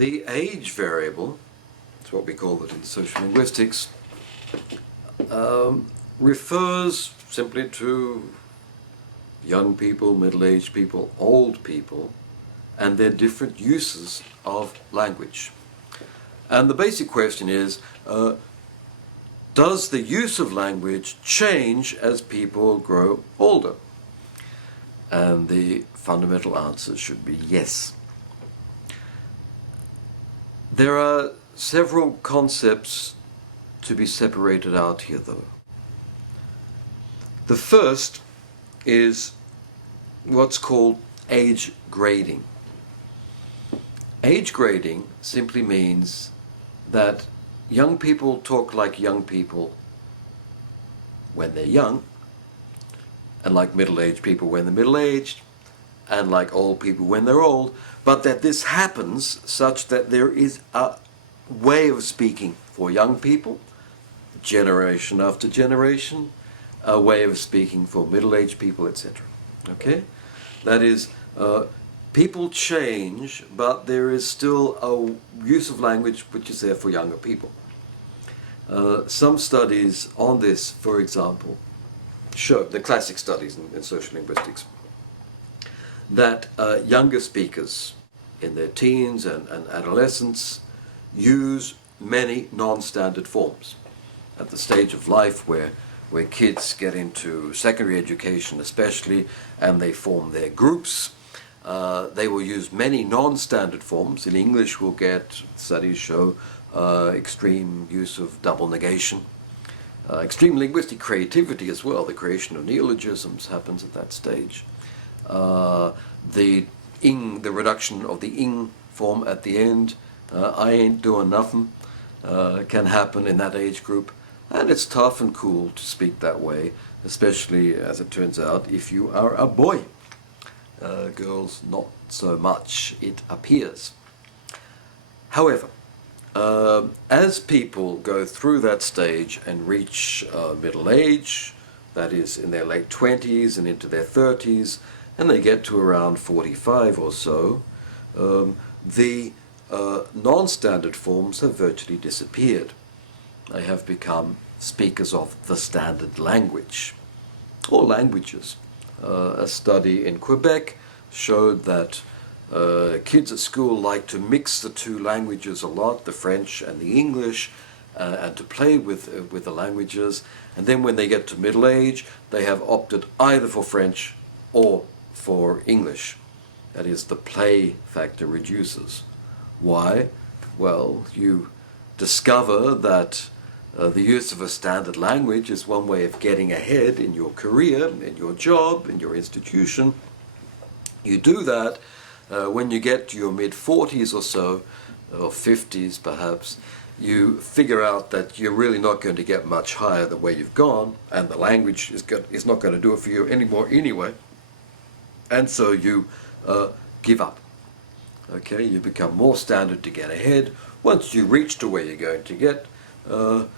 The age variable, that's what we call it in social linguistics, refers simply to young people, middle-aged people, old people, and their different uses of language. And the basic question is, does the use of language change as people grow older? And the fundamental answer should be yes. There are several concepts to be separated out here, though. The first is what's called age grading. Age grading simply means that young people talk like young people when they're young, and like middle-aged people when they're middle-aged, and like old people when they're old, but that this happens such that there is a way of speaking for young people, generation after generation, a way of speaking for middle-aged people, etc. Okay? That is, people change, but there is still a use of language which is there for younger people. Some studies on this, for example, show, the classic studies in social linguistics, that younger speakers in their teens and adolescence use many non-standard forms. At the stage of life where kids get into secondary education especially, and they form their groups, they will use many non-standard forms. In English we'll get, studies show, extreme use of double negation. Extreme linguistic creativity as well. The creation of neologisms happens at that stage. The reduction of the ing form at the end, I ain't doing nothing, can happen in that age group. And it's tough and cool to speak that way, especially, as it turns out, if you are a boy. Girls, not so much, it appears. However, as people go through that stage and reach middle age, that is in their late 20s and into their 30s, and they get to around 45 or so, the non-standard forms have virtually disappeared. They have become speakers of the standard language, or languages. A study in Quebec showed that kids at school like to mix the two languages a lot, the French and the English, and to play with the languages. And then when they get to middle age, they have opted either for French or for English. That is, the play factor reduces. Why? Well, you discover that the use of a standard language is one way of getting ahead in your career, in your job, in your institution. You do that when you get to your mid-40s or so, or 50s perhaps, you figure out that you're really not going to get much higher than where you've gone, and the language is not going to do it for you anymore anyway, and so you give up. Okay, you become more standard to get ahead. Once you reach to where you're going to get, the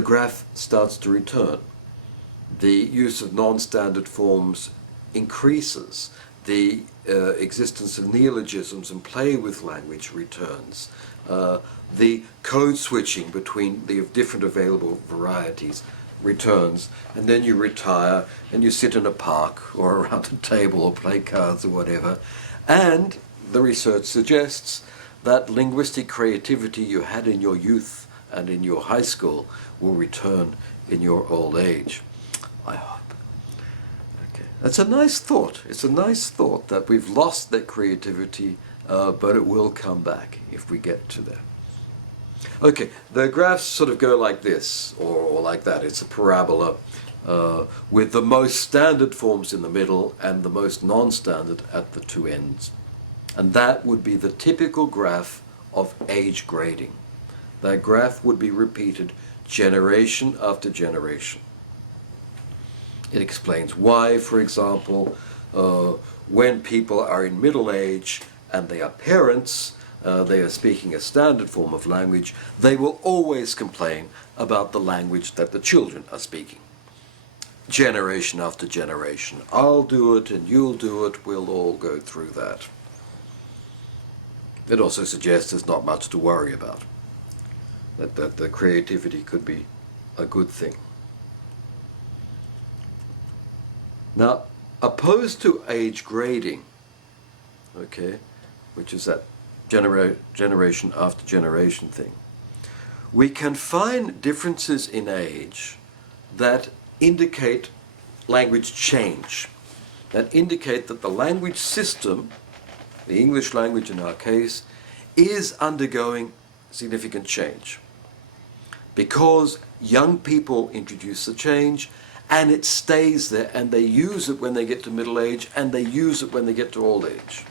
graph starts to return. The use of non-standard forms increases. The existence of neologisms and play with language returns. The code switching between the different available varieties returns, and then you retire and you sit in a park or around a table or play cards or whatever, and the research suggests that linguistic creativity you had in your youth and in your high school will return in your old age. I hope. Okay. That's a nice thought. It's a nice thought that we've lost that creativity, but it will come back if we get to that. Okay, the graphs sort of go like this, or like that. It's a parabola with the most standard forms in the middle and the most non-standard at the two ends. And that would be the typical graph of age grading. That graph would be repeated generation after generation. It explains why, for example, when people are in middle age and they are parents, they are speaking a standard form of language, they will always complain about the language that the children are speaking. Generation after generation. I'll do it and you'll do it, we'll all go through that. It also suggests there's not much to worry about, that the creativity could be a good thing. Now, opposed to age grading, okay, which is that generation after generation thing, we can find differences in age that indicate language change, that indicate that the language system, the English language in our case, is undergoing significant change. Because young people introduce the change, and it stays there, and they use it when they get to middle age, and they use it when they get to old age.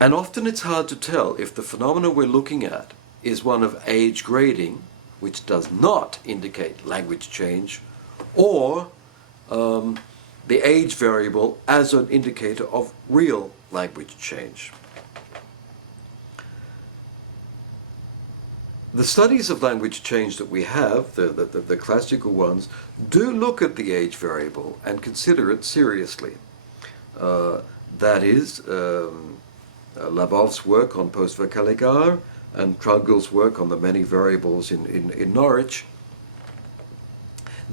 And often it's hard to tell if the phenomena we're looking at is one of age grading, which does not indicate language change, or the age variable as an indicator of real language change. The studies of language change that we have, the classical ones, do look at the age variable and consider it seriously. That is, Labov's work on post-vocalic R and Trudgill's work on the many variables in Norwich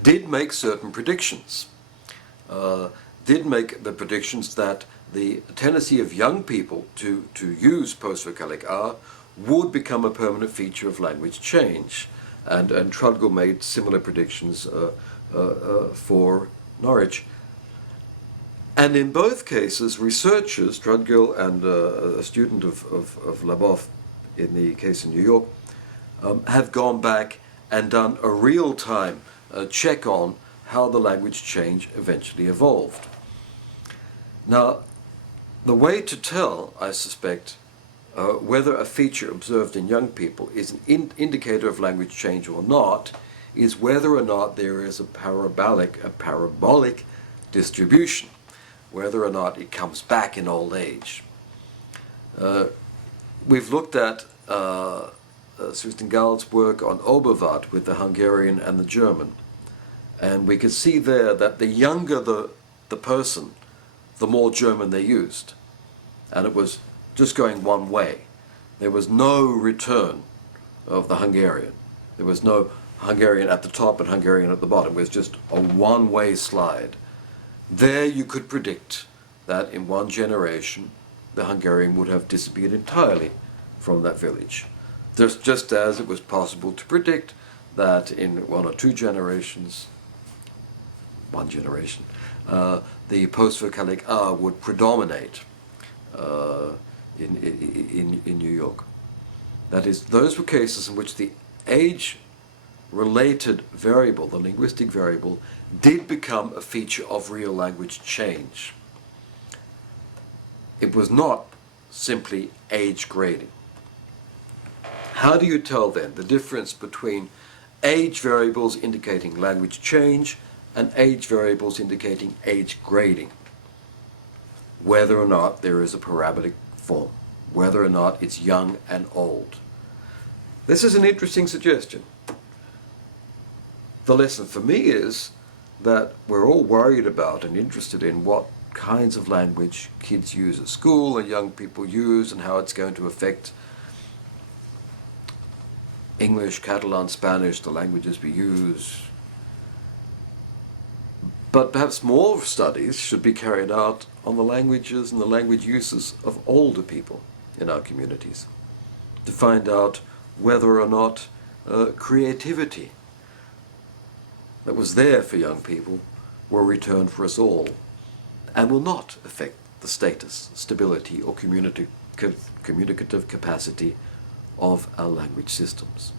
did make certain predictions. Did make the predictions that the tendency of young people to use post-vocalic R would become a permanent feature of language change. And Trudgill made similar predictions for Norwich. And in both cases, researchers, Trudgill and a student of Labov in the case in New York, have gone back and done a real-time check on how the language change eventually evolved. Now, the way to tell, I suspect, whether a feature observed in young people is an indicator of language change or not, is whether or not there is a parabolic distribution, whether or not it comes back in old age. We've looked at Susan Gall's work on Oberwart with the Hungarian and the German, and we could see there that the younger the person, the more German they used, and it was just going one way. There was no return of the Hungarian. There was no Hungarian at the top and Hungarian at the bottom. It was just a one-way slide. There you could predict that in one generation the Hungarian would have disappeared entirely from that village. Just as it was possible to predict that in one or two generations, the post-vocalic R would predominate in New York. That is, those were cases in which the age-related variable, the linguistic variable, did become a feature of real language change. It was not simply age grading. How do you tell then the difference between age variables indicating language change and age variables indicating age grading? Whether or not there is a parabolic form, whether or not it's young and old. This is an interesting suggestion. The lesson for me is that we're all worried about and interested in what kinds of language kids use at school and young people use and how it's going to affect English, Catalan, Spanish, the languages we use. But perhaps more studies should be carried out on the languages and the language uses of older people in our communities to find out whether or not creativity that was there for young people will return for us all and will not affect the status, stability, or communicative capacity of our language systems.